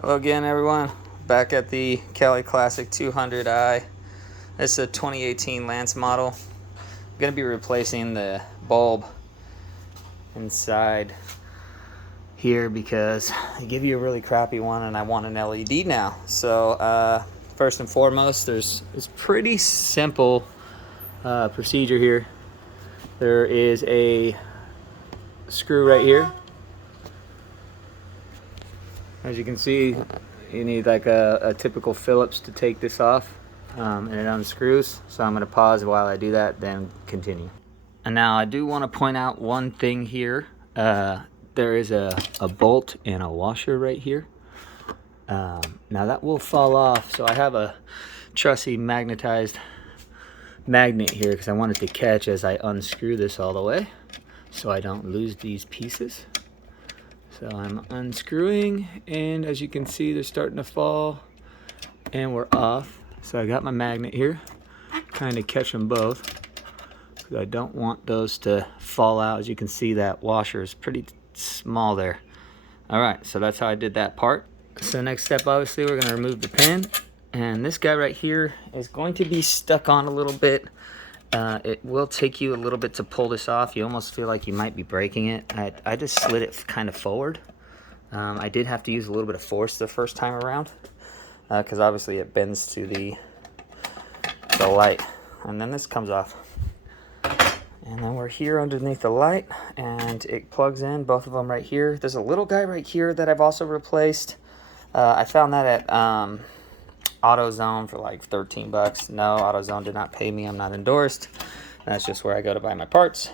Hello again, everyone. Back at the Cali Classic 200i. This is a 2018 Lance model. I'm going to be replacing the bulb inside here because they give you a really crappy one and I want an LED now. So first and foremost, it's pretty simple procedure here. There is a screw right here. As you can see, you need like a typical Phillips to take this off, and it unscrews. So I'm going to pause while I do that, then continue. And now I do want to point out one thing here. There is a bolt and a washer right here. Now that will fall off, so I have a trusty magnetized magnet here because I want it to catch as I unscrew this all the way so I don't lose these pieces. So I'm unscrewing, and as you can see, they're starting to fall, and we're off. So I got my magnet here, trying to catch them both, because I don't want those to fall out. As you can see, that washer is pretty small there. All right, so that's how I did that part. So next step, obviously, we're gonna remove the pin, and this guy right here is going to be stuck on a little bit. It will take you a little bit to pull this off. You almost feel like you might be breaking it. I just slid it kind of forward. I did have to use a little bit of force the first time around because obviously it bends to the light. And then this comes off. And then we're here underneath the light and it plugs in, both of them right here. There's a little guy right here that I've also replaced. I found that at AutoZone for like 13 bucks. No, AutoZone did not pay me. I'm not endorsed. That's just where I go to buy my parts.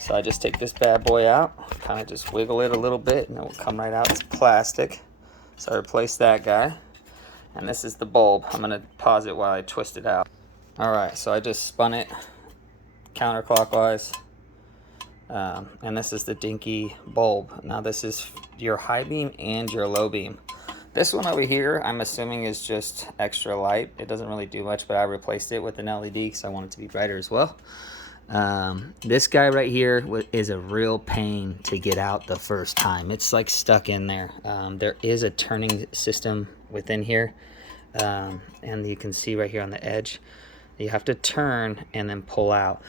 So I just take this bad boy out, kind of just wiggle it a little bit, and it will come right out. It's plastic. So I replaced that guy. And this is the bulb. I'm going to pause it while I twist it out. All right, so I just spun it counterclockwise. And this is the dinky bulb. Now this is your high beam and your low beam. This one over here, I'm assuming is just extra light. It doesn't really do much, but I replaced it with an LED because I want it to be brighter as well. This guy right here is a real pain to get out the first time. It's like stuck in there. There is a turning system within here. And you can see right here on the edge, you have to turn and then pull out.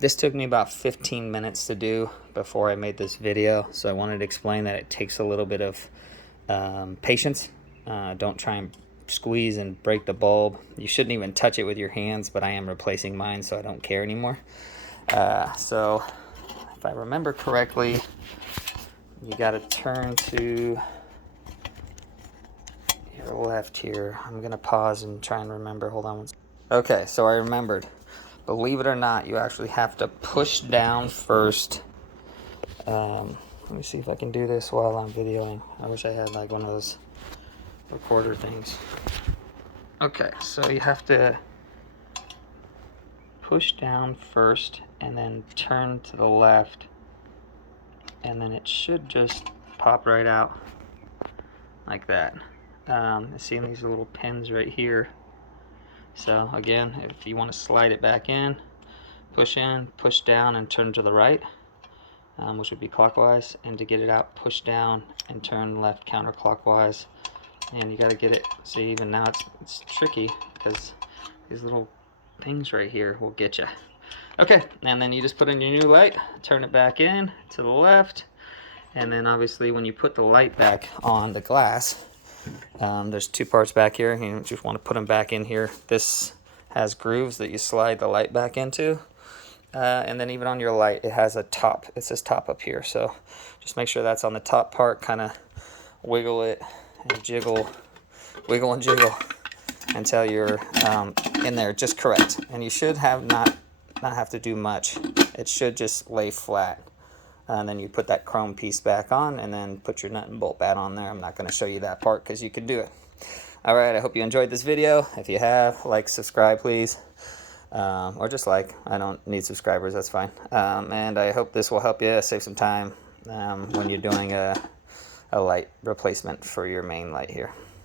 This took me about 15 minutes to do before I made this video. So I wanted to explain that it takes a little bit of patience. Don't try and squeeze and break the bulb. You shouldn't even touch it with your hands, but I am replacing mine, so I don't care anymore. So if I remember correctly, you got to turn to your left here. I'm gonna pause and try and remember. Hold on one second. Okay, so I remembered. Believe it or not, you actually have to push down first. Let me see if I can do this while I'm videoing. I wish I had like one of those recorder things. Okay, so you have to push down first and then turn to the left, and then it should just pop right out like that. See these little pins right here. So again, if you want to slide it back in, push down, and turn to the right. Which would be clockwise, and to get it out, push down and turn left counterclockwise, and you got to get it. See, even now it's tricky because these little things right here will get you. Okay, and then you just put in your new light, turn it back in to the left, and then obviously when you put the light back on the glass, there's two parts back here. You just want to put them back in here. This has grooves that you slide the light back into. And then even on your light, it has a top. It says top up here. So just make sure that's on the top part. Kind of wiggle it and jiggle, wiggle and jiggle until you're in there just correct. And you should not have to do much. It should just lay flat. And then you put that chrome piece back on and then put your nut and bolt back on there. I'm not going to show you that part because you can do it. All right, I hope you enjoyed this video. If you have, like, subscribe, please. Or just like, I don't need subscribers, that's fine. And I hope this will help you save some time when you're doing a light replacement for your main light here.